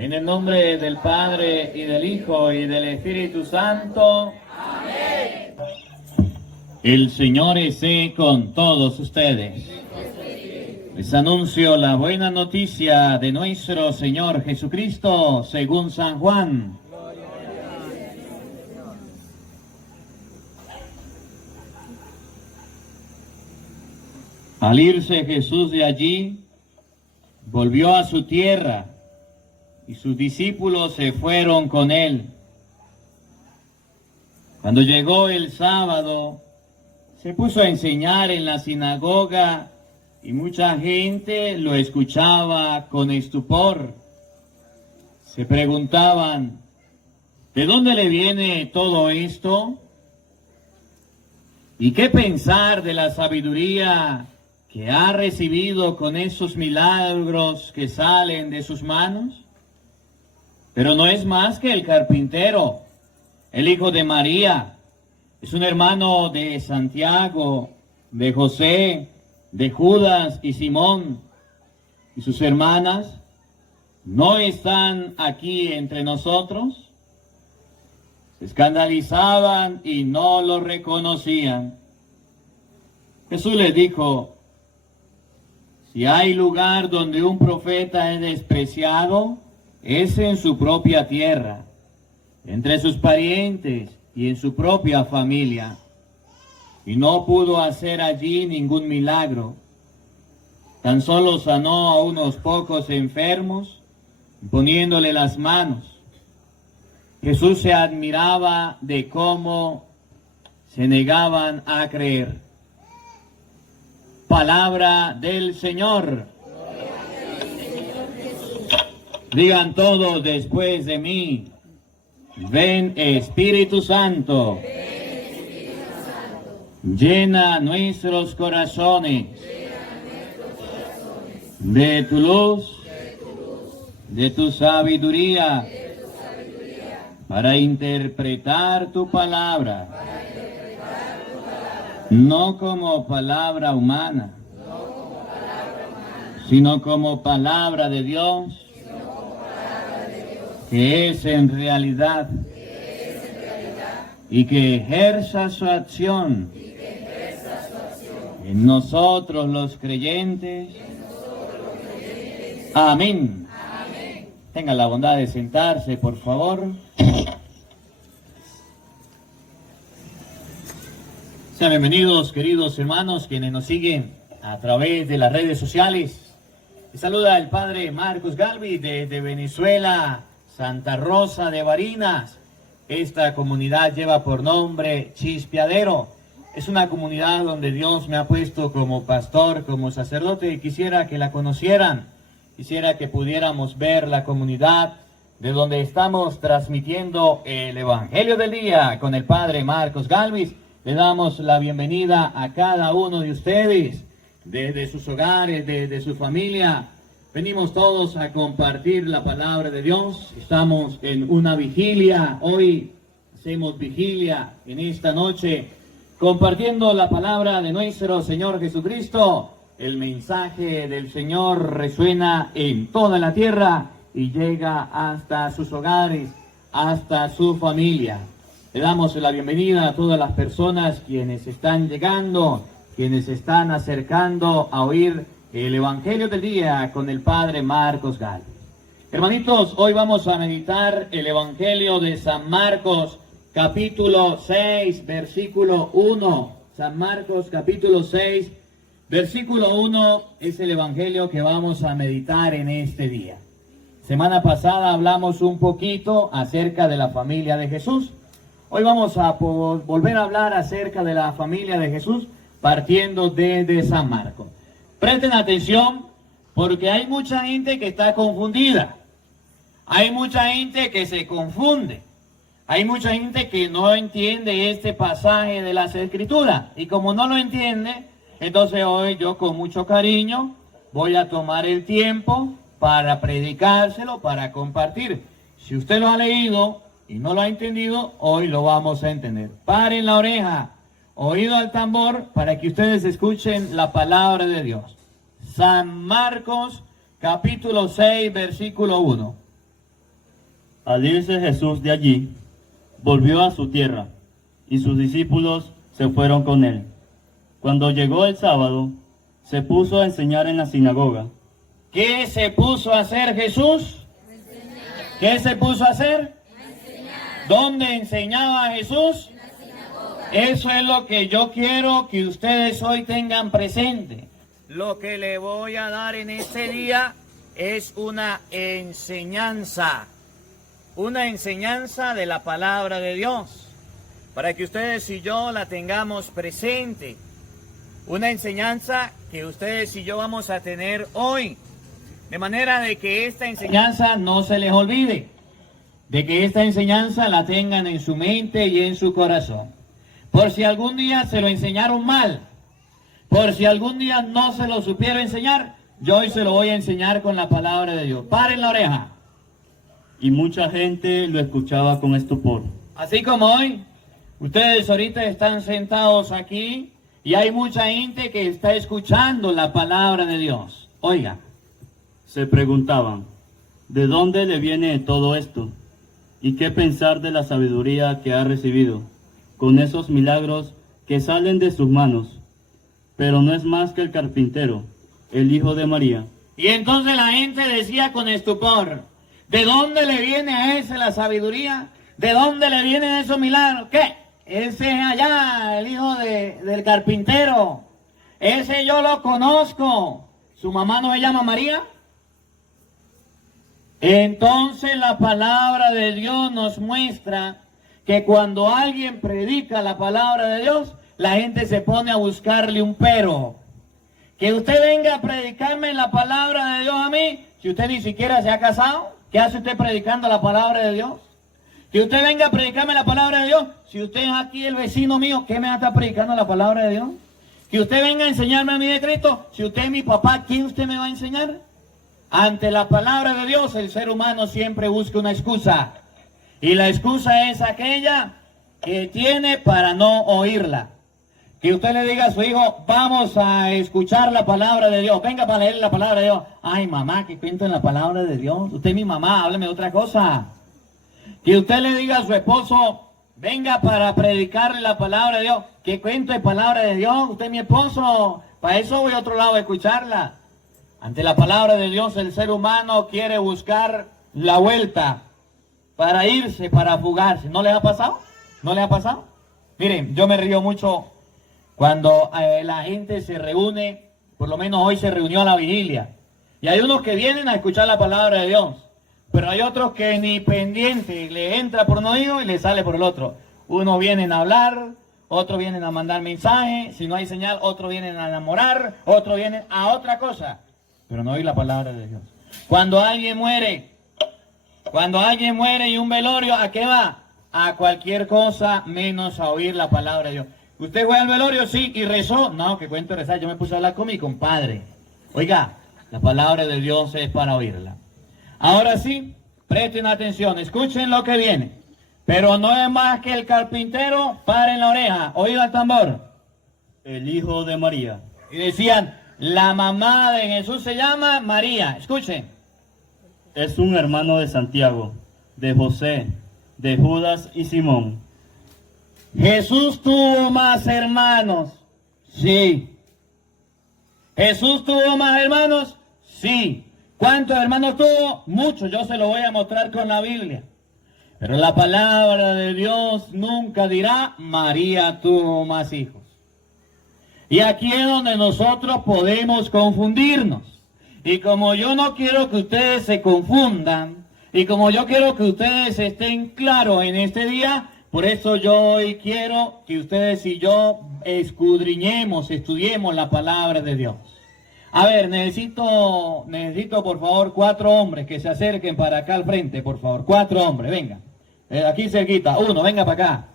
En el nombre del Padre, y del Hijo, y del Espíritu Santo. Amén. El Señor esté con todos ustedes. Les anuncio la buena noticia de nuestro Señor Jesucristo, según San Juan. Al irse Jesús de allí, volvió a su tierra, y sus discípulos se fueron con él. Cuando llegó el sábado, se puso a enseñar en la sinagoga, y mucha gente lo escuchaba con estupor. Se preguntaban, ¿de dónde le viene todo esto? ¿Y qué pensar de la sabiduría que ha recibido con esos milagros que salen de sus manos? Pero no es más que el carpintero, el hijo de María, es un hermano de Santiago, de José, de Judas y Simón. ¿Y sus hermanas no están aquí entre nosotros? Se escandalizaban y no lo reconocían. Jesús les dijo, si hay lugar donde un profeta es despreciado, es en su propia tierra, entre sus parientes y en su propia familia. Y no pudo hacer allí ningún milagro. Tan solo sanó a unos pocos enfermos, poniéndole las manos. Jesús se admiraba de cómo se negaban a creer. Palabra del Señor. Digan todos después de mí, ven Espíritu Santo, llena nuestros corazones de tu luz, de tu sabiduría, para interpretar tu palabra, no como palabra humana, sino como palabra de Dios, que es en realidad, y que ejerza su acción en nosotros los creyentes. Amén. Tengan la bondad de sentarse, por favor. Sean bienvenidos, queridos hermanos, quienes nos siguen a través de las redes sociales. Les saluda el Padre Marcos Galvis desde Venezuela, Santa Rosa de Barinas. Esta comunidad lleva por nombre Chispiadero. Es una comunidad donde Dios me ha puesto como pastor, como sacerdote, y quisiera que la conocieran. Quisiera que pudiéramos ver la comunidad de donde estamos transmitiendo el Evangelio del Día con el Padre Marcos Galvis. Le damos la bienvenida a cada uno de ustedes, desde sus hogares, desde su familia. Venimos todos a compartir la palabra de Dios. Estamos en una vigilia. Hoy hacemos vigilia en esta noche, compartiendo la palabra de nuestro Señor Jesucristo. El mensaje del Señor resuena en toda la tierra y llega hasta sus hogares, hasta su familia. Le damos la bienvenida a todas las personas quienes están llegando, quienes se están acercando a oír el Evangelio del Día con el Padre Marcos Galvis. Hermanitos, hoy vamos a meditar el Evangelio de San Marcos, capítulo 6, versículo 1. San Marcos, capítulo 6, versículo 1 es el Evangelio que vamos a meditar en este día. Semana pasada hablamos un poquito acerca de la familia de Jesús. Hoy vamos a volver a hablar acerca de la familia de Jesús partiendo desde San Marcos. Presten atención porque hay mucha gente que está confundida. Hay mucha gente que se confunde. Hay mucha gente que no entiende este pasaje de las Escrituras. Y como no lo entiende, entonces hoy yo con mucho cariño voy a tomar el tiempo para predicárselo, para compartir. Si usted lo ha leído y no lo ha entendido, hoy lo vamos a entender. Paren la oreja, oído al tambor, para que ustedes escuchen la palabra de Dios. San Marcos, capítulo 6, versículo 1. Al irse Jesús de allí, volvió a su tierra, y sus discípulos se fueron con él. Cuando llegó el sábado, se puso a enseñar en la sinagoga. ¿Qué se puso a hacer Jesús? Enseñar. ¿Qué se puso a hacer? Enseñar. ¿Dónde enseñaba Jesús? En la sinagoga. Eso es lo que yo quiero que ustedes hoy tengan presente. Lo que le voy a dar en este día es una enseñanza de la palabra de Dios, para que ustedes y yo la tengamos presente. Una enseñanza que ustedes y yo vamos a tener hoy, de manera de que esta enseñanza no se les olvide, de que esta enseñanza la tengan en su mente y en su corazón. Por si algún día se lo enseñaron mal, por si algún día no se lo supieron enseñar, yo hoy se lo voy a enseñar con la palabra de Dios. Paren la oreja. Y mucha gente lo escuchaba con estupor. Así como hoy, ustedes ahorita están sentados aquí y hay mucha gente que está escuchando la palabra de Dios. Oiga. Se preguntaban, ¿de dónde le viene todo esto? ¿Y qué pensar de la sabiduría que ha recibido, con esos milagros que salen de sus manos? Pero no es más que el carpintero, el hijo de María. Y entonces la gente decía con estupor, ¿de dónde le viene a ese la sabiduría? ¿De dónde le vienen esos milagros? ¿Qué? Ese es allá, el hijo del carpintero. Ese yo lo conozco. ¿Su mamá no se llama María? Entonces la palabra de Dios nos muestra que cuando alguien predica la palabra de Dios, la gente se pone a buscarle un pero. Que usted venga a predicarme la palabra de Dios a mí, si usted ni siquiera se ha casado, ¿qué hace usted predicando la palabra de Dios? Que usted venga a predicarme la palabra de Dios, si usted es aquí el vecino mío, ¿qué me va a estar predicando la palabra de Dios? Que usted venga a enseñarme a mí de Cristo, si usted es mi papá, ¿quién usted me va a enseñar? Ante la palabra de Dios, el ser humano siempre busca una excusa. Y la excusa es aquella que tiene para no oírla. Que usted le diga a su hijo, vamos a escuchar la palabra de Dios. Venga para leer la palabra de Dios. Ay, mamá, ¿qué cuento en la palabra de Dios? Usted es mi mamá, hábleme de otra cosa. Que usted le diga a su esposo, venga para predicarle la palabra de Dios. ¿Qué cuento de palabra de Dios? Usted es mi esposo. Para eso voy a otro lado a escucharla. Ante la palabra de Dios, el ser humano quiere buscar la vuelta para irse, para fugarse. ¿No les ha pasado? ¿No les ha pasado? Miren, yo me río mucho cuando la gente se reúne, por lo menos hoy se reunió a la vigilia. Y hay unos que vienen a escuchar la palabra de Dios, pero hay otros que ni pendiente, le entra por un oído y le sale por el otro. Unos vienen a hablar, otros vienen a mandar mensajes, si no hay señal, otros vienen a enamorar, otros vienen a otra cosa. Pero no oír la palabra de Dios. Cuando alguien muere y un velorio, ¿a qué va? A cualquier cosa menos a oír la palabra de Dios. ¿Usted fue al velorio? Sí, y rezó. No, que cuento rezar, yo me puse a hablar con mi compadre. Oiga, la palabra de Dios es para oírla. Ahora sí, presten atención, escuchen lo que viene. Pero no es más que el carpintero, paren la oreja, oído al tambor. El hijo de María. Y decían, la mamá de Jesús se llama María. Escuchen. Es un hermano de Santiago, de José, de Judas y Simón. Jesús tuvo más hermanos. Sí. ¿Jesús tuvo más hermanos? Sí. ¿Cuántos hermanos tuvo? Muchos. Yo se lo voy a mostrar con la Biblia. Pero la palabra de Dios nunca dirá, María tuvo más hijos. Y aquí es donde nosotros podemos confundirnos. Y como yo no quiero que ustedes se confundan, y como yo quiero que ustedes estén claros en este día, por eso yo hoy quiero que ustedes y yo escudriñemos, estudiemos la palabra de Dios. A ver, necesito por favor 4 hombres que se acerquen para acá al frente, por favor. 4 hombres, venga. Aquí cerquita, 1, venga para acá.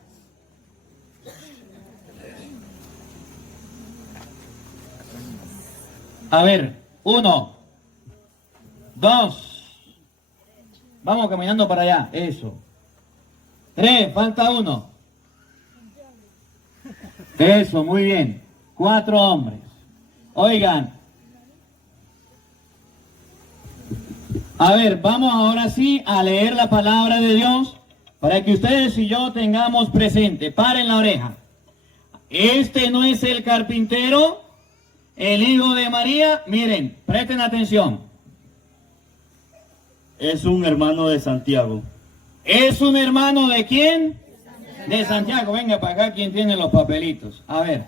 A ver, 1, 2. Vamos caminando para allá, eso. 3, falta 1. Eso, muy bien. 4 hombres. Oigan. A ver, vamos ahora sí a leer la palabra de Dios para que ustedes y yo tengamos presente. Paren la oreja. Este no es el carpintero, el hijo de María. Miren, presten atención. Es un hermano de Santiago. ¿Es un hermano de quién? De Santiago. Venga para acá quien tiene los papelitos. A ver.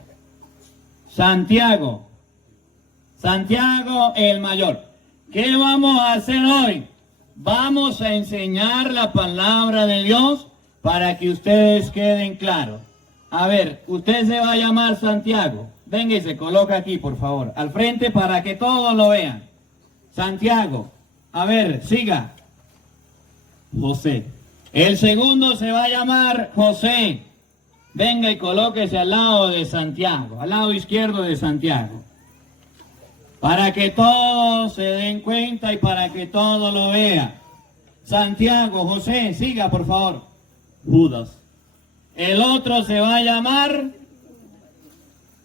Santiago. Santiago el mayor. ¿Qué vamos a hacer hoy? Vamos a enseñar la palabra de Dios para que ustedes queden claros. A ver, usted se va a llamar Santiago. Venga y se coloca aquí, por favor. Al frente para que todos lo vean. Santiago. A ver, siga. José. El segundo se va a llamar José. Venga y colóquese al lado de Santiago, al lado izquierdo de Santiago. Para que todos se den cuenta y para que todos lo vean. Santiago, José, siga por favor. Judas. El otro se va a llamar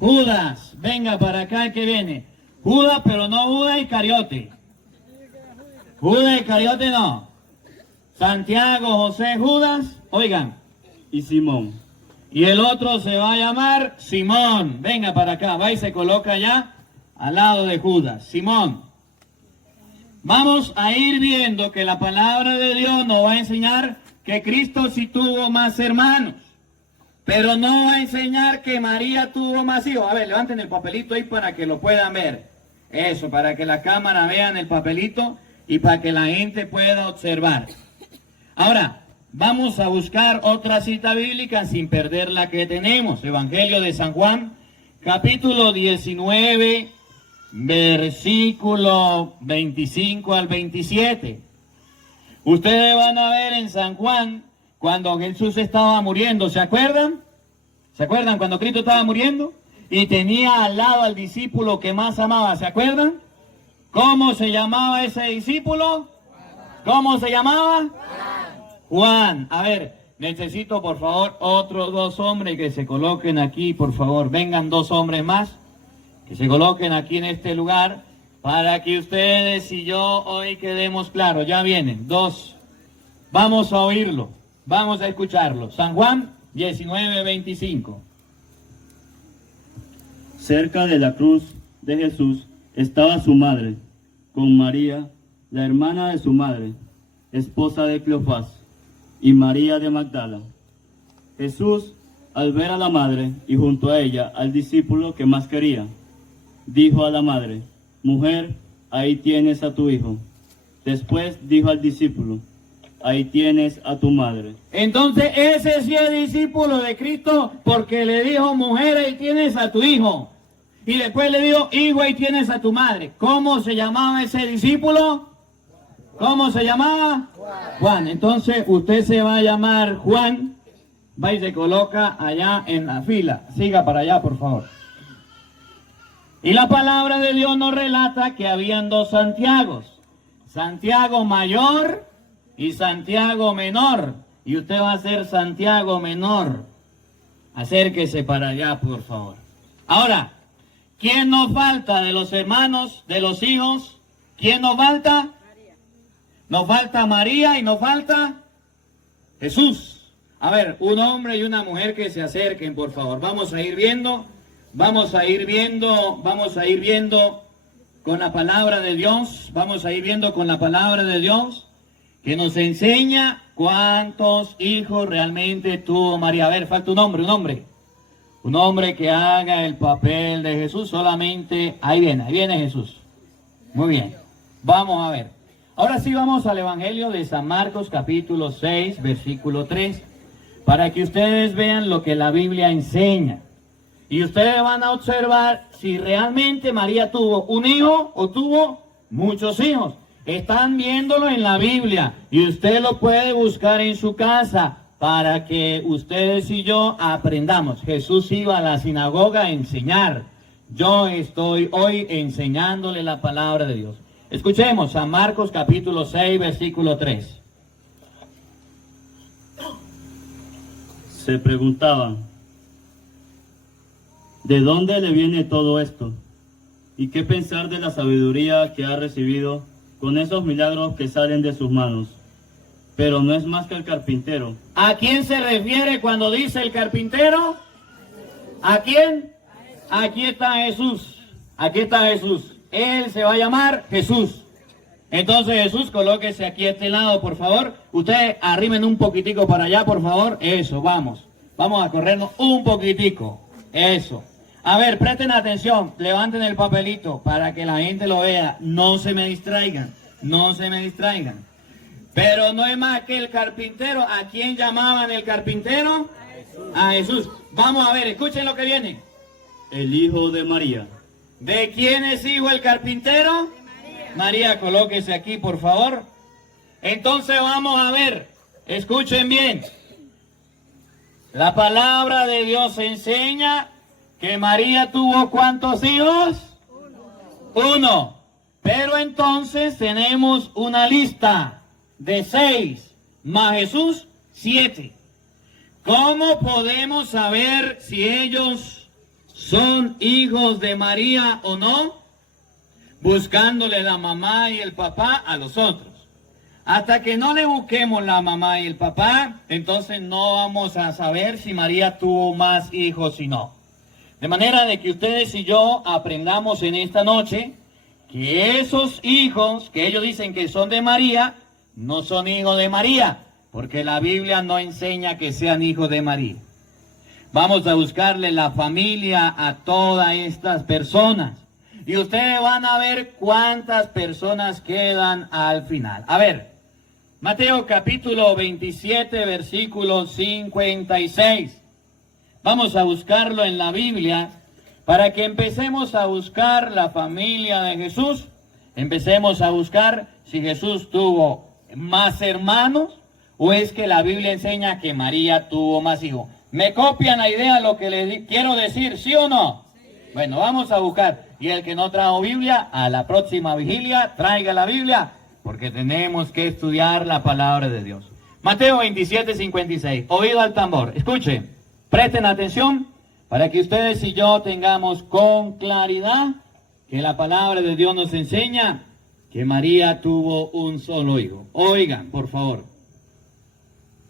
Judas. Venga para acá que viene. Judas, pero no Judas Iscariote. Judas Iscariote no. Santiago, José, Judas. Oigan. Y Simón. Y el otro se va a llamar Simón. Venga para acá, va y se coloca allá al lado de Judas. Simón. Vamos a ir viendo que la palabra de Dios nos va a enseñar que Cristo sí tuvo más hermanos. Pero no va a enseñar que María tuvo más hijos. A ver, levanten el papelito ahí para que lo puedan ver. Eso, para que la cámara vean el papelito y para que la gente pueda observar. Ahora, vamos a buscar otra cita bíblica sin perder la que tenemos. Evangelio de San Juan, capítulo 19, versículo 25 al 27. Ustedes van a ver en San Juan, cuando Jesús estaba muriendo, ¿se acuerdan? ¿Se acuerdan cuando Cristo estaba muriendo? Y tenía al lado al discípulo que más amaba, ¿se acuerdan? ¿Cómo se llamaba ese discípulo? ¿Cómo se llamaba? Juan. A ver, necesito por favor otros dos hombres que se coloquen aquí, por favor. Vengan dos hombres más, que se coloquen aquí en este lugar, para que ustedes y yo hoy quedemos claros. Ya vienen, dos. Vamos a oírlo, vamos a escucharlo. San Juan 19:25. Cerca de la cruz de Jesús estaba su madre, con María, la hermana de su madre, esposa de Cleofás, y María de Magdala. Jesús, al ver a la madre y junto a ella al discípulo que más quería, dijo a la madre: Mujer, ahí tienes a tu hijo. Después dijo al discípulo: Ahí tienes a tu madre. Entonces ese sí es discípulo de Cristo, porque le dijo: mujer, ahí tienes a tu hijo. Y después le dijo: hijo, ahí tienes a tu madre. ¿Cómo se llamaba ese discípulo? ¿Cómo se llamaba? Juan. Entonces usted se va a llamar Juan. Va y se coloca allá en la fila. Siga para allá, por favor. Y la palabra de Dios nos relata que habían dos Santiagos. Santiago mayor y Santiago menor. Y usted va a ser Santiago menor. Acérquese para allá, por favor. Ahora, ¿quién nos falta de los hermanos, de los hijos? ¿Quién nos falta? María. Nos falta María y nos falta Jesús. A ver, un hombre y una mujer que se acerquen, por favor. Vamos a ir viendo, vamos a ir viendo con la palabra de Dios. Vamos a ir viendo con la palabra de Dios que nos enseña cuántos hijos realmente tuvo María. A ver, falta un hombre, un hombre que haga el papel de Jesús. Solamente, ahí viene Jesús. Muy bien, vamos a ver. Ahora sí vamos al Evangelio de San Marcos, capítulo 6, versículo 3, para que ustedes vean lo que la Biblia enseña. Y ustedes van a observar si realmente María tuvo un hijo o tuvo muchos hijos. Están viéndolo en la Biblia y usted lo puede buscar en su casa para que ustedes y yo aprendamos. Jesús iba a la sinagoga a enseñar. Yo estoy hoy enseñándole la palabra de Dios. Escuchemos San Marcos capítulo 6, versículo 3. Se preguntaban: ¿de dónde le viene todo esto? ¿Y qué pensar de la sabiduría que ha recibido con esos milagros que salen de sus manos. Pero no es más que el carpintero. ¿A quién se refiere cuando dice el carpintero? ¿A quién? Aquí está Jesús. Aquí está Jesús. Él se va a llamar Jesús. Entonces Jesús, colóquese aquí a este lado, por favor. Ustedes arrimen un poquitico para allá, por favor. Eso, vamos. Vamos a corrernos un poquitico. Eso. A ver, presten atención. Levanten el papelito para que la gente lo vea. No se me distraigan. No se me distraigan. Pero no es más que el carpintero. ¿A quién llamaban el carpintero? A Jesús. Vamos a ver, escuchen lo que viene. El hijo de María. ¿De quién es hijo el carpintero? María, colóquese aquí, por favor. Entonces vamos a ver, escuchen bien. La palabra de Dios enseña que María tuvo ¿cuántos hijos? Uno. Pero entonces tenemos una lista de 6, más Jesús, 7. ¿Cómo podemos saber si ellos son hijos de María o no? Buscándole la mamá y el papá a los otros. Hasta que no le busquemos la mamá y el papá, entonces no vamos a saber si María tuvo más hijos o no. De manera de que ustedes y yo aprendamos en esta noche que esos hijos que ellos dicen que son de María, no son hijos de María, porque la Biblia no enseña que sean hijos de María. Vamos a buscarle la familia a todas estas personas. Y ustedes van a ver cuántas personas quedan al final. A ver, Mateo capítulo 27, versículo 56. Vamos a buscarlo en la Biblia para que empecemos a buscar la familia de Jesús. Empecemos a buscar si Jesús tuvo más hermanos o es que la Biblia enseña que María tuvo más hijos. ¿Me copian la idea de lo que les quiero decir, sí o no? Sí. Bueno, vamos a buscar. Y el que no trajo Biblia, a la próxima vigilia, traiga la Biblia, porque tenemos que estudiar la palabra de Dios. Mateo 27, 56. Oído al tambor. Escuchen, presten atención, para que ustedes y yo tengamos con claridad que la palabra de Dios nos enseña que María tuvo un solo hijo. Oigan, por favor.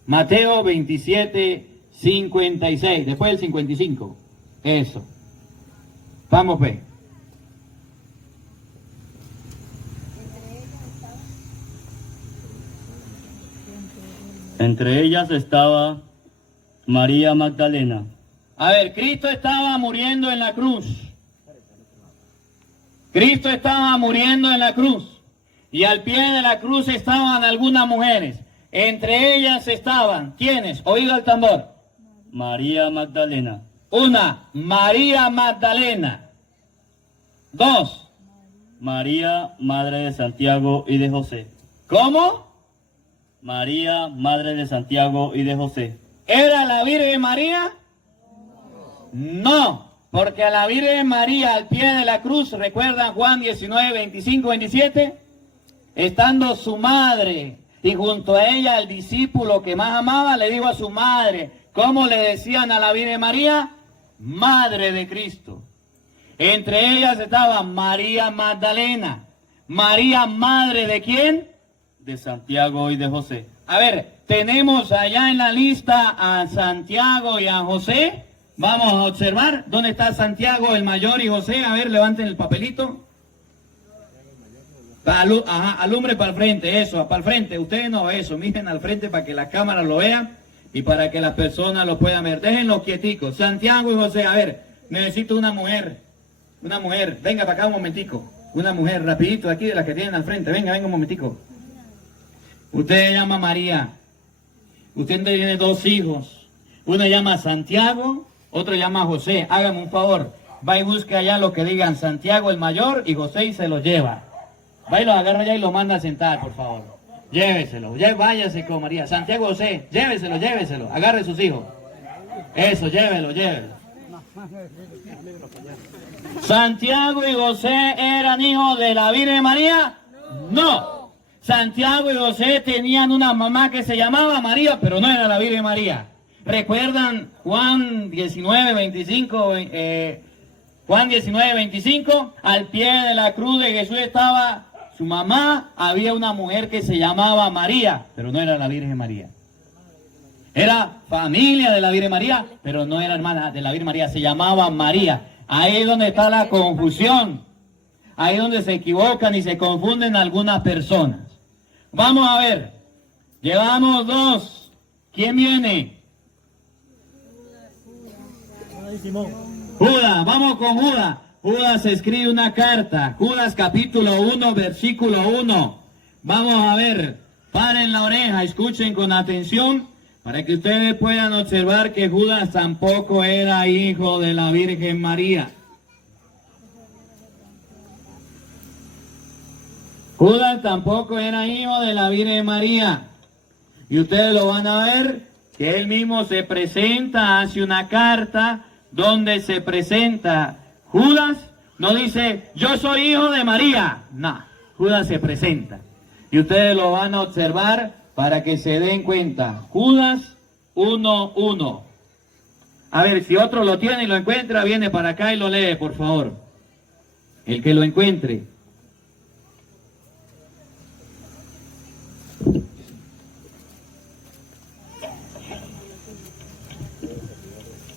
Mateo 27, 56. Después del 55. Eso. Vamos, pues. Entre ellas estaba María Magdalena. A ver, Cristo estaba muriendo en la cruz. Cristo estaba muriendo en la cruz. Y al pie de la cruz estaban algunas mujeres. Entre ellas estaban, ¿quiénes? Oído al tambor. María Magdalena. Una, María Magdalena. 2. María, madre de Santiago y de José. ¿Cómo? María, madre de Santiago y de José. ¿Era la Virgen María? No, porque a la Virgen María al pie de la cruz, ¿recuerdan Juan 19, 25, 27? Estando su madre y junto a ella el discípulo que más amaba, le dijo a su madre, ¿cómo le decían a la Virgen María? Madre de Cristo. Entre ellas estaba María Magdalena. María, madre de ¿quién? De Santiago y de José. A ver, tenemos allá en la lista a Santiago y a José. Vamos a observar dónde está Santiago el mayor y José. A ver, levanten el papelito. Alumbre para el frente, eso, para el frente. Ustedes no, eso, miren al frente para que la cámara lo vea y para que las personas lo puedan ver. Déjenlo quieticos. Santiago y José, a ver, necesito una mujer. Una mujer, venga para acá un momentico. Una mujer, rapidito, aquí de las que tienen al frente. Venga un momentico. Usted se llama María. Usted tiene 2 hijos. Uno se llama Santiago, otro se llama José. Hágame un favor. Va y busca allá lo que digan Santiago el mayor y José y se lo lleva. Va y lo agarra allá y lo manda a sentar, por favor. Lléveselo. Váyase con María. Santiago José, lléveselo. Agarre sus hijos. Eso, llévelo. ¿Santiago y José eran hijos de la Virgen María? No. Santiago y José tenían una mamá que se llamaba María, pero no era la Virgen María. ¿Recuerdan Juan 19, 25? Juan 19, 25, al pie de la cruz de Jesús estaba su mamá, había una mujer que se llamaba María, pero no era la Virgen María. Era familia de la Virgen María, pero no era hermana de la Virgen María, se llamaba María. Ahí es donde está la confusión. Ahí es donde se equivocan y se confunden algunas personas. Vamos a ver. Llevamos 2. ¿Quién viene? Judas, vamos con Judas. Judas escribe una carta. Judas capítulo 1, versículo 1. Vamos a ver. Paren la oreja, escuchen con atención, para que ustedes puedan observar que Judas tampoco era hijo de la Virgen María. Judas tampoco era hijo de la Virgen María. Y ustedes lo van a ver, que él mismo se presenta, hace una carta donde se presenta. Judas no dice, yo soy hijo de María. No, Judas se presenta. Y ustedes lo van a observar para que se den cuenta. Judas 1:1. A ver, si otro lo tiene y lo encuentra, viene para acá y lo lee, por favor. El que lo encuentre.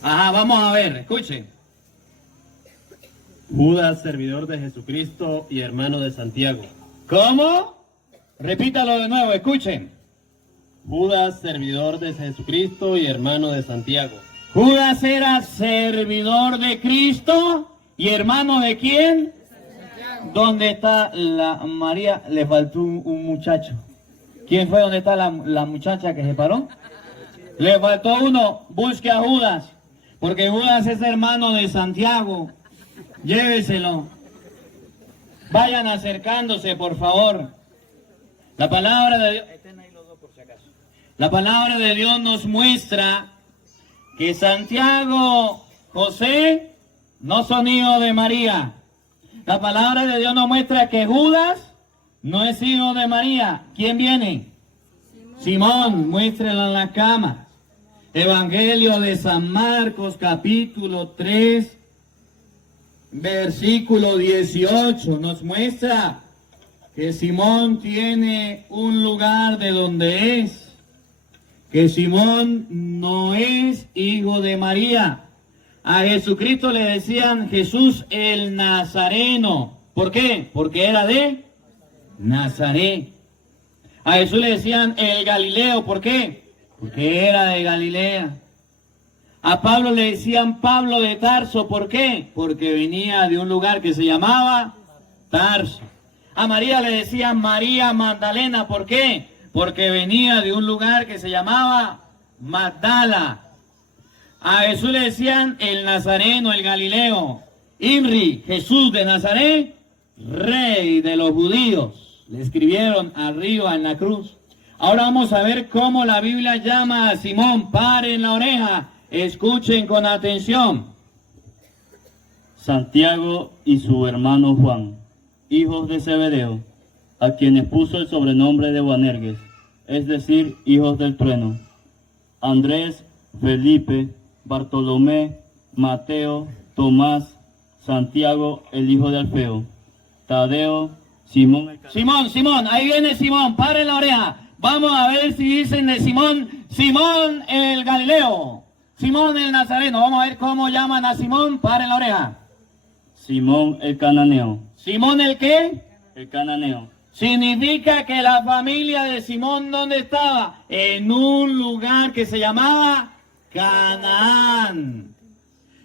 Ajá, vamos a ver, escuchen. Judas, servidor de Jesucristo y hermano de Santiago. ¿Cómo? Repítalo de nuevo, escuchen. Judas, servidor de Jesucristo y hermano de Santiago. Judas era servidor de Cristo y hermano de quién? ¿Dónde está la María? Le faltó un muchacho. ¿Quién fue? ¿Dónde está la muchacha que se paró? Le faltó uno. Busque a Judas, porque Judas es hermano de Santiago. Lléveselo. Vayan acercándose, por favor. La palabra de Dios. La palabra de Dios nos muestra que Santiago, José, no son hijos de María. La palabra de Dios nos muestra que Judas no es hijo de María. ¿Quién viene? Simón, muéstrela en la cama. Evangelio de San Marcos, capítulo 3, versículo 18, nos muestra que Simón tiene un lugar de donde es. Que Simón no es hijo de María. A Jesucristo le decían Jesús el Nazareno. ¿Por qué? Porque era de Nazaret. A Jesús le decían el Galileo. ¿Por qué? Porque era de Galilea. A Pablo le decían Pablo de Tarso. ¿Por qué? Porque venía de un lugar que se llamaba Tarso. A María le decían María Magdalena. ¿Por qué? Porque venía de un lugar que se llamaba Magdala. A Jesús le decían el Nazareno, el Galileo. Inri, Jesús de Nazaret, rey de los judíos. Le escribieron arriba en la cruz. Ahora vamos a ver cómo la Biblia llama a Simón. Paren la oreja, escuchen con atención. Santiago y su hermano Juan, hijos de Zebedeo, a quienes puso el sobrenombre de Boanerges, es decir, hijos del trueno. Andrés, Felipe, Bartolomé, Mateo, Tomás, Santiago, el hijo de Alfeo, Tadeo, Simón. Simón, ahí viene Simón, paren la oreja. Vamos a ver si dicen de Simón, Simón el Galileo, Simón el Nazareno. Vamos a ver cómo llaman a Simón, paren la oreja. Simón el cananeo. ¿Simón el qué? El cananeo. Significa que la familia de Simón, ¿dónde estaba? En un lugar que se llamaba Canaán.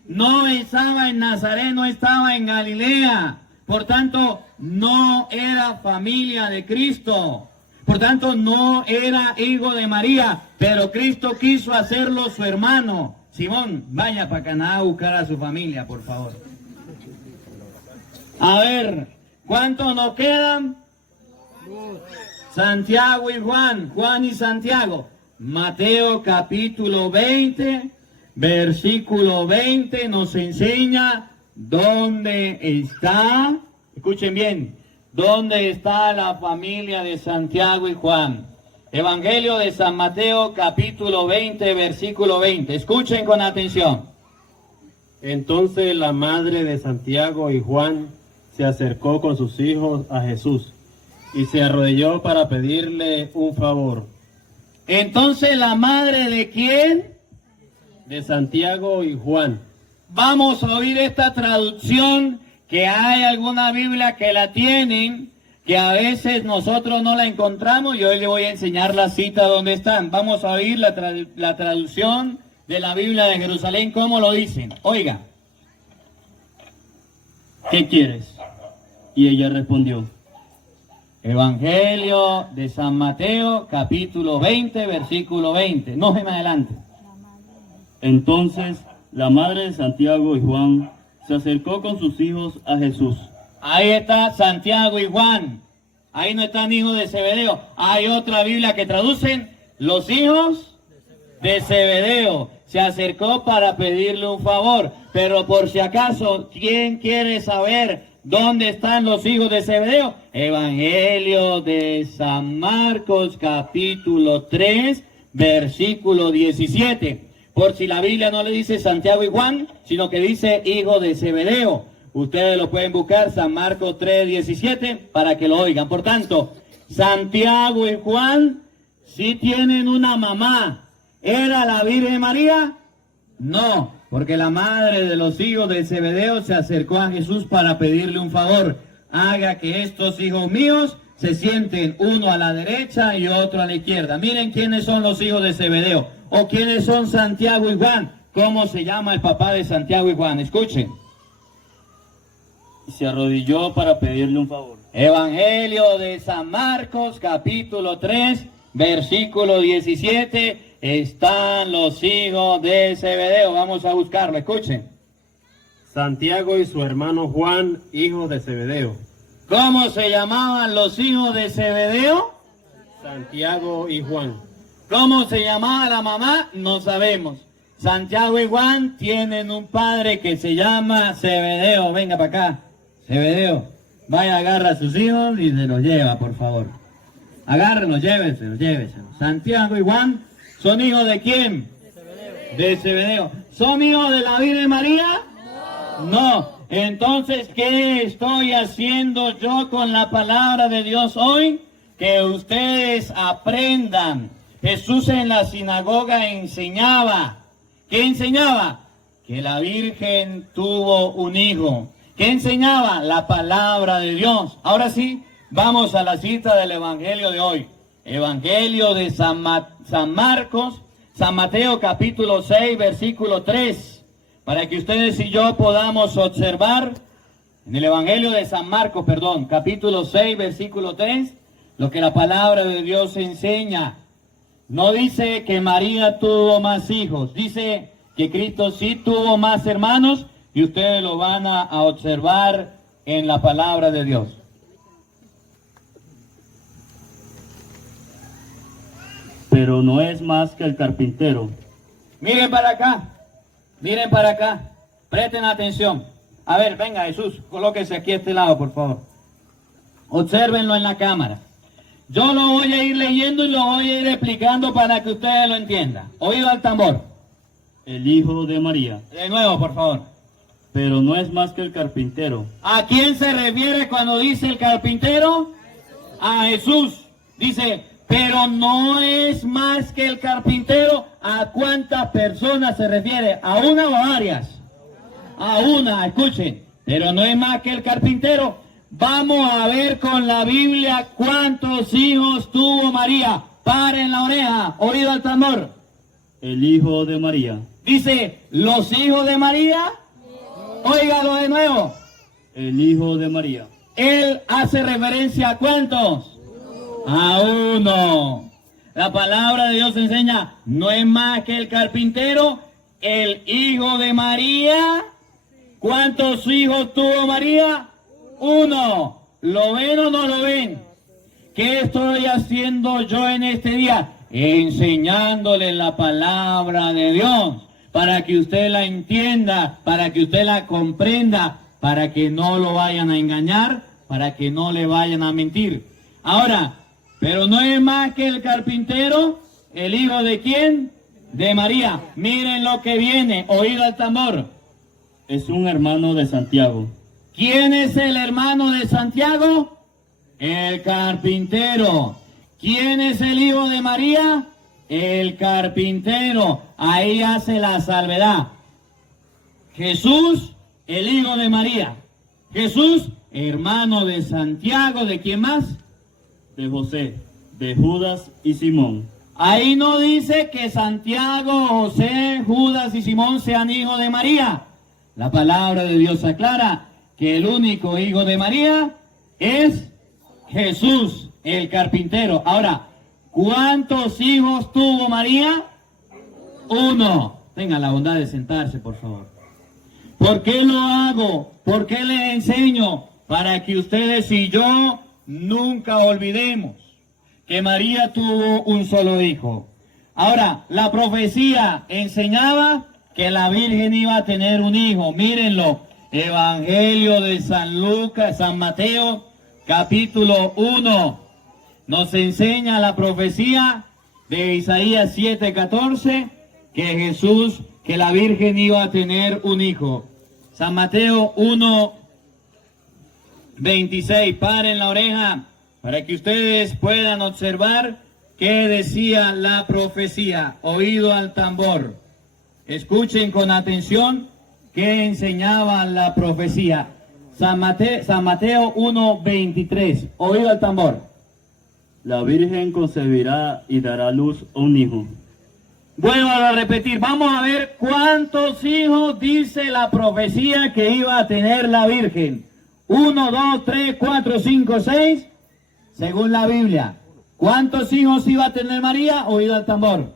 No estaba en Nazaret, no estaba en Galilea. Por tanto, no era familia de Cristo. Por tanto, no era hijo de María. Pero Cristo quiso hacerlo su hermano. Simón, vaya para Canaán a buscar a su familia, por favor. A ver, ¿cuántos nos quedan? Santiago y Juan, Juan y Santiago. Mateo capítulo 20, versículo 20 nos enseña dónde está, escuchen bien, dónde está la familia de Santiago y Juan. Evangelio de San Mateo capítulo 20, versículo 20. Escuchen con atención. Entonces la madre de Santiago y Juan se acercó con sus hijos a Jesús y se arrodilló para pedirle un favor. Entonces, ¿la madre de quién? De Santiago y Juan. Vamos a oír esta traducción, que hay alguna Biblia que la tienen, que a veces nosotros no la encontramos, y hoy le voy a enseñar la cita donde están. Vamos a oír la traducción de la Biblia de Jerusalén, ¿cómo lo dicen? Oiga. ¿Qué quieres? Y ella respondió, Evangelio de San Mateo, capítulo 20, versículo 20. No se me adelante. entonces la madre de Santiago y Juan se acercó con sus hijos a Jesús. Ahí está Santiago y Juan. Ahí no están hijos de Zebedeo. Hay otra Biblia que traducen los hijos de Zebedeo. Se acercó para pedirle un favor. Pero por si acaso, ¿quién quiere saber dónde están los hijos de Zebedeo? Evangelio de San Marcos, capítulo 3, versículo 17. Por si la Biblia no le dice Santiago y Juan, sino que dice hijo de Zebedeo. Ustedes lo pueden buscar, San Marcos 3, 17, para que lo oigan. Por tanto, Santiago y Juan sí tienen una mamá. ¿Era la Virgen María? No, porque la madre de los hijos de Zebedeo se acercó a Jesús para pedirle un favor. Haga que estos hijos míos se sienten uno a la derecha y otro a la izquierda. Miren quiénes son los hijos de Zebedeo, o quiénes son Santiago y Juan. ¿Cómo se llama el papá de Santiago y Juan? Escuchen. Y se arrodilló para pedirle un favor. Evangelio de San Marcos, capítulo 3, versículo 17. Están los hijos de Zebedeo. Vamos a buscarlo, escuchen. Santiago y su hermano Juan, hijos de Zebedeo. ¿Cómo se llamaban los hijos de Zebedeo? Santiago y Juan. ¿Cómo se llamaba la mamá? No sabemos. Santiago y Juan tienen un padre que se llama Zebedeo. Venga para acá. Zebedeo, vaya, agarra a sus hijos y se los lleva, por favor. Agárrenlos, lléveselos, lléveselos. Santiago y Juan, ¿son hijos de quién? De Zebedeo. ¿Son hijos de la Virgen María? No. Entonces, ¿qué estoy haciendo yo con la palabra de Dios hoy? Que ustedes aprendan. Jesús en la sinagoga enseñaba. ¿Qué enseñaba? Que la Virgen tuvo un hijo. ¿Qué enseñaba? La palabra de Dios. Ahora sí, vamos a la cita del Evangelio de hoy. Evangelio de San Marcos, San Mateo capítulo 6, versículo 3. Para que ustedes y yo podamos observar en el Evangelio de San Marcos, capítulo 6, versículo 3, lo que la palabra de Dios enseña. No dice que María tuvo más hijos, dice que Cristo sí tuvo más hermanos, y ustedes lo van a observar en la palabra de Dios. Pero no es más que el carpintero. Miren para acá, presten atención. A ver, venga Jesús, colóquese aquí a este lado, por favor. Obsérvenlo en la cámara. Yo lo voy a ir leyendo y lo voy a ir explicando para que ustedes lo entiendan. Oído al tambor. El hijo de María. De nuevo, por favor. Pero no es más que el carpintero. ¿A quién se refiere cuando dice el carpintero? A Jesús. Dice, pero no es más que el carpintero. ¿A cuántas personas se refiere? ¿A una o a varias? A una, escuchen. Pero no es más que el carpintero. Vamos a ver con la Biblia cuántos hijos tuvo María. Paren la oreja, oído al tambor. El hijo de María. Dice, ¿los hijos de María? Óigalo de nuevo. El hijo de María. Él hace referencia a ¿cuántos? A uno. La palabra de Dios enseña, no es más que el carpintero, el hijo de María. ¿Cuántos hijos tuvo María? Uno. ¿Lo ven o no lo ven? ¿Qué estoy haciendo yo en este día? Enseñándole la palabra de Dios, para que usted la entienda, para que usted la comprenda, para que no lo vayan a engañar, para que no le vayan a mentir. Ahora, pero no es más que el carpintero, el hijo de ¿quién? De María. Miren lo que viene, oído al tambor. Es un hermano de Santiago. ¿Quién es el hermano de Santiago? El carpintero. ¿Quién es el hijo de María? El carpintero. Ahí hace la salvedad. Jesús, el hijo de María. Jesús, hermano de Santiago, ¿de quién más? De José, de Judas y Simón. Ahí no dice que Santiago, José, Judas y Simón sean hijos de María. La palabra de Dios aclara que el único hijo de María es Jesús, el carpintero. Ahora, ¿cuántos hijos tuvo María? Uno. Tengan la bondad de sentarse, por favor. ¿Por qué lo hago? ¿Por qué les enseño? Para que ustedes y yo nunca olvidemos que María tuvo un solo hijo. Ahora, la profecía enseñaba que la Virgen iba a tener un hijo. Mírenlo, Evangelio de San Lucas, San Mateo, capítulo 1. Nos enseña la profecía de Isaías 7:14, que la Virgen iba a tener un hijo. San Mateo 1:26, paren la oreja para que ustedes puedan observar qué decía la profecía. Oído al tambor. Escuchen con atención qué enseñaba la profecía. San Mateo 1:23, oído al tambor. La Virgen concebirá y dará a luz a un hijo. Vuelvo a repetir, vamos a ver cuántos hijos dice la profecía que iba a tener la Virgen. 1, 2, 3, 4, 5, 6, según la Biblia. ¿Cuántos hijos iba a tener María? Oído al tambor.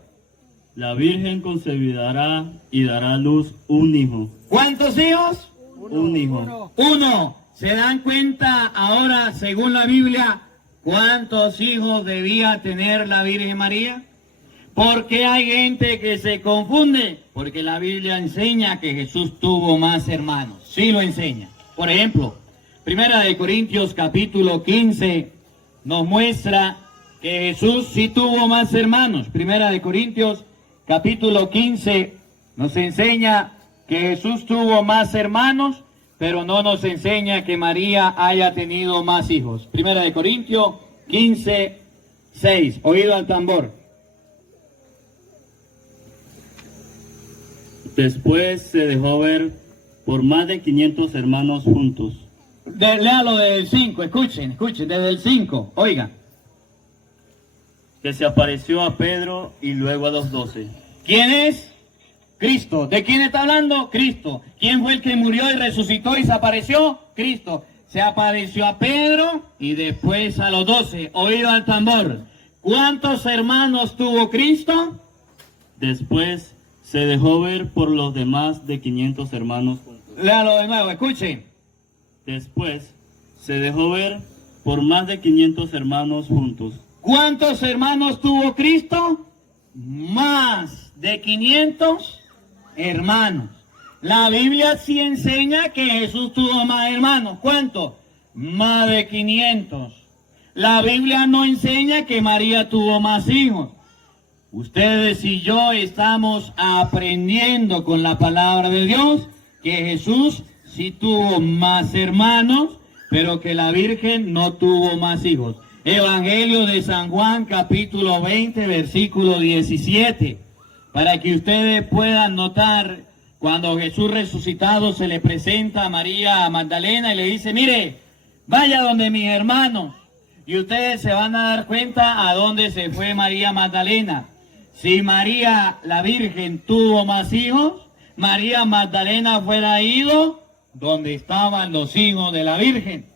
La Virgen concebirá y dará a luz un hijo. ¿Cuántos hijos? Un hijo. Uno. ¿Se dan cuenta ahora, según la Biblia, cuántos hijos debía tener la Virgen María? ¿Por qué hay gente que se confunde? Porque la Biblia enseña que Jesús tuvo más hermanos. Sí lo enseña. Por ejemplo, Primera de Corintios capítulo 15 nos muestra que Jesús sí tuvo más hermanos. Primera de Corintios capítulo 15 nos enseña que Jesús tuvo más hermanos, pero no nos enseña que María haya tenido más hijos. Primera de Corintios 15, 6. Oído al tambor. Después se dejó ver por más de 500 hermanos juntos. Léalo desde el 5, escuchen, desde el 5, oigan. Que se apareció a Pedro y luego a los 12. ¿Quién es? Cristo. ¿De quién está hablando? Cristo. ¿Quién fue el que murió y resucitó y se apareció? Cristo. Se apareció a Pedro y después a los 12. Oído al tambor. ¿Cuántos hermanos tuvo Cristo? Después se dejó ver por los demás de 500 hermanos juntos. Léalo de nuevo, escuchen. Después se dejó ver por más de 500 hermanos juntos. ¿Cuántos hermanos tuvo Cristo? Más de 500 hermanos. La Biblia sí enseña que Jesús tuvo más hermanos. ¿Cuántos? Más de 500. La Biblia no enseña que María tuvo más hijos. Ustedes y yo estamos aprendiendo con la palabra de Dios que Jesús sí tuvo más hermanos, pero que la Virgen no tuvo más hijos. Evangelio de San Juan, capítulo 20, versículo 17. Para que ustedes puedan notar, cuando Jesús resucitado se le presenta a María Magdalena y le dice, mire, vaya donde mis hermanos. Y ustedes se van a dar cuenta a dónde se fue María Magdalena. Si María la Virgen tuvo más hijos, María Magdalena fuera ido donde estaban los hijos de la Virgen.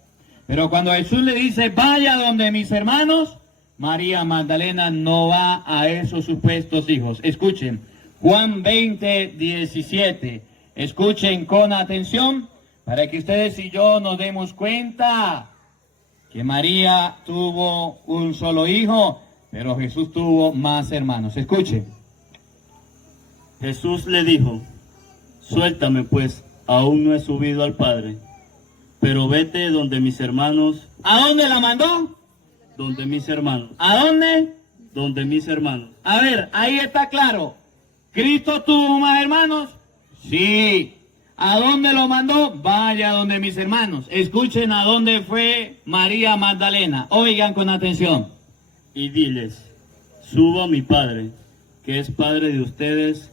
Pero cuando Jesús le dice, vaya donde mis hermanos, María Magdalena no va a esos supuestos hijos. Escuchen, Juan 20, 17. Escuchen con atención para que ustedes y yo nos demos cuenta que María tuvo un solo hijo, pero Jesús tuvo más hermanos. Escuchen. Jesús le dijo, suéltame pues, aún no he subido al Padre, pero vete donde mis hermanos. ¿A dónde la mandó? Donde mis hermanos. ¿A dónde? Donde mis hermanos. A ver, ahí está claro. ¿Cristo tuvo más hermanos? Sí. ¿A dónde lo mandó? Vaya donde mis hermanos. Escuchen a dónde fue María Magdalena. Oigan con atención. Y diles, subo a mi Padre, que es Padre de ustedes,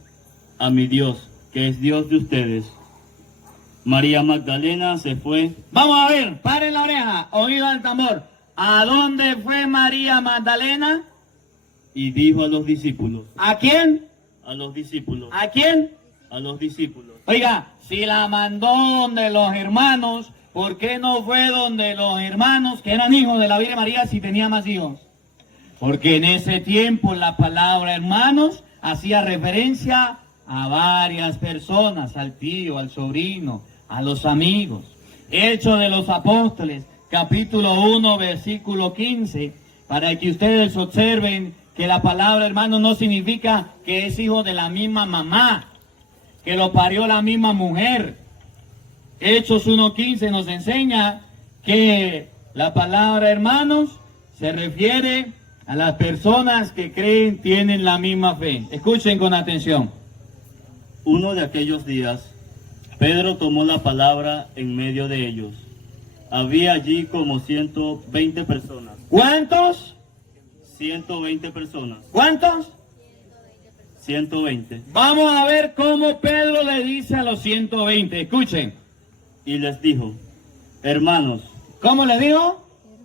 a mi Dios, que es Dios de ustedes. María Magdalena se fue. Vamos a ver, paren la oreja, oído al tambor. ¿A dónde fue María Magdalena? Y dijo a los discípulos. ¿A quién? A los discípulos. ¿A quién? A los discípulos. Oiga, si la mandó donde los hermanos, ¿por qué no fue donde los hermanos que eran hijos de la Virgen María si tenía más hijos? Porque en ese tiempo la palabra hermanos hacía referencia a varias personas, al tío, al sobrino, a los amigos. Hechos de los Apóstoles, capítulo 1, versículo 15, para que ustedes observen que la palabra hermano no significa que es hijo de la misma mamá, que lo parió la misma mujer. Hechos 1:15 nos enseña que la palabra hermanos se refiere a las personas que creen tienen la misma fe. Escuchen con atención. Uno de aquellos días, Pedro tomó la palabra en medio de ellos. Había allí como 120 personas. ¿Cuántos? 120 personas. ¿Cuántos? 120. Vamos a ver cómo Pedro le dice a los 120. Escuchen. Y les dijo, hermanos, ¿Cómo le dijo?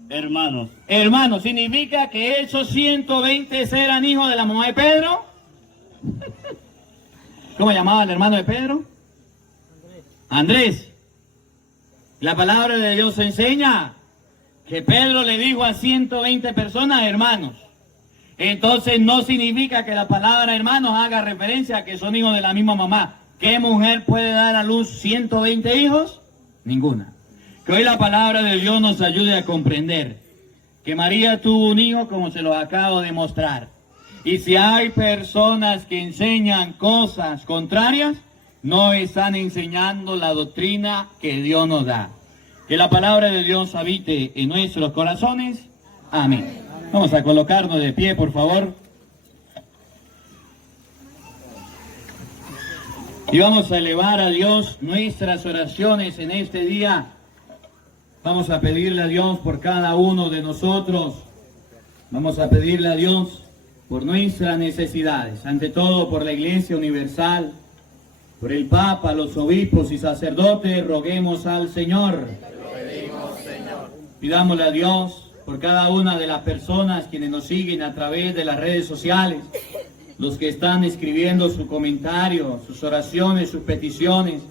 hermanos, Hermanos, ¿significa que esos 120 eran hijos de la mamá de Pedro? ¿Cómo llamaba el hermano de Pedro? Andrés. La palabra de Dios enseña que Pedro le dijo a 120 personas hermanos. Entonces no significa que la palabra hermanos haga referencia a que son hijos de la misma mamá. ¿Qué mujer puede dar a luz 120 hijos? Ninguna. Que hoy la palabra de Dios nos ayude a comprender que María tuvo un hijo como se lo acabo de mostrar. Y si hay personas que enseñan cosas contrarias, no están enseñando la doctrina que Dios nos da. Que la palabra de Dios habite en nuestros corazones. Amén. Vamos a colocarnos de pie, por favor. Y vamos a elevar a Dios nuestras oraciones en este día. Vamos a pedirle a Dios por cada uno de nosotros. Vamos a pedirle a Dios por nuestras necesidades. Ante todo por la Iglesia Universal, por el Papa, los obispos y sacerdotes. Roguemos al Señor. Pidámosle a Dios por cada una de las personas quienes nos siguen a través de las redes sociales, los que están escribiendo su comentario, sus oraciones, sus peticiones,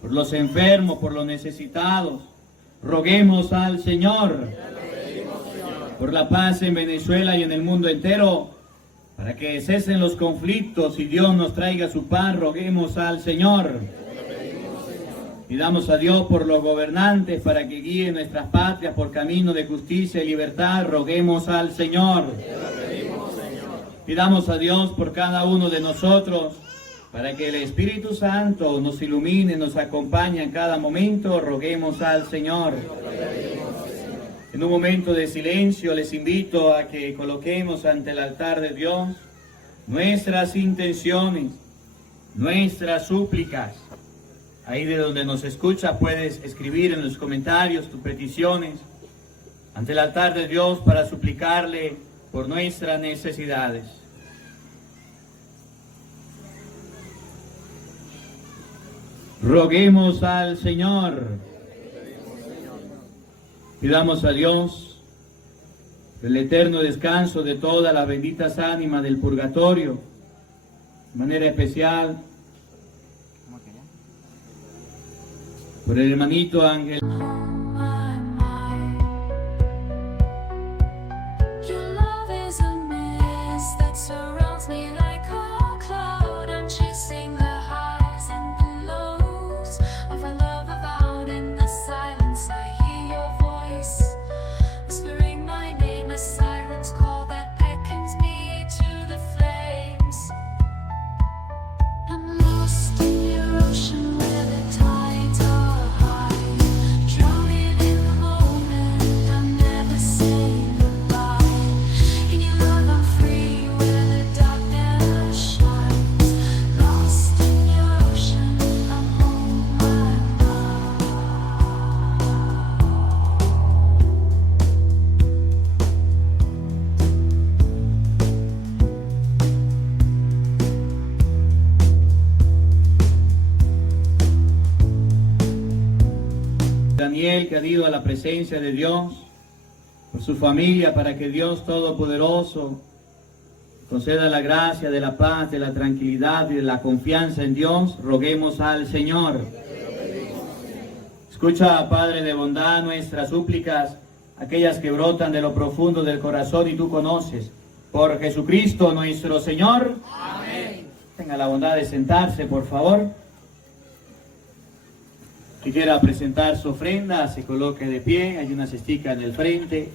por los enfermos, por los necesitados. Roguemos al Señor por la paz en Venezuela y en el mundo entero, para que cesen los conflictos y Dios nos traiga su paz. Roguemos al Señor. Pidamos a Dios por los gobernantes para que guíen nuestras patrias por camino de justicia y libertad. Roguemos al Señor. Pidamos a Dios por cada uno de nosotros para que el Espíritu Santo nos ilumine, nos acompañe en cada momento. Roguemos al Señor. En un momento de silencio les invito a que coloquemos ante el altar de Dios nuestras intenciones, nuestras súplicas. Ahí de donde nos escucha puedes escribir en los comentarios tus peticiones ante el altar de Dios para suplicarle por nuestras necesidades. Roguemos al Señor. Pidamos a Dios el eterno descanso de todas las benditas ánimas del purgatorio, de manera especial por el hermanito Ángel. I'm lost in your ocean where the tides are high. Daniel, que ha ido a la presencia de Dios, por su familia, para que Dios Todopoderoso conceda la gracia de la paz, de la tranquilidad y de la confianza en Dios. Roguemos al Señor. Escucha, Padre de bondad, nuestras súplicas, aquellas que brotan de lo profundo del corazón y tú conoces. Por Jesucristo nuestro Señor. Amén. Tenga la bondad de sentarse, por favor. Si quiera presentar su ofrenda, se coloque de pie, hay una cestica en el frente,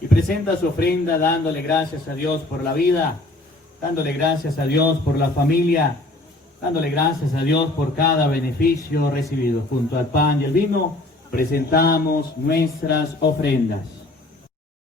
y presenta su ofrenda dándole gracias a Dios por la vida, dándole gracias a Dios por la familia, dándole gracias a Dios por cada beneficio recibido. Junto al pan y el vino, presentamos nuestras ofrendas.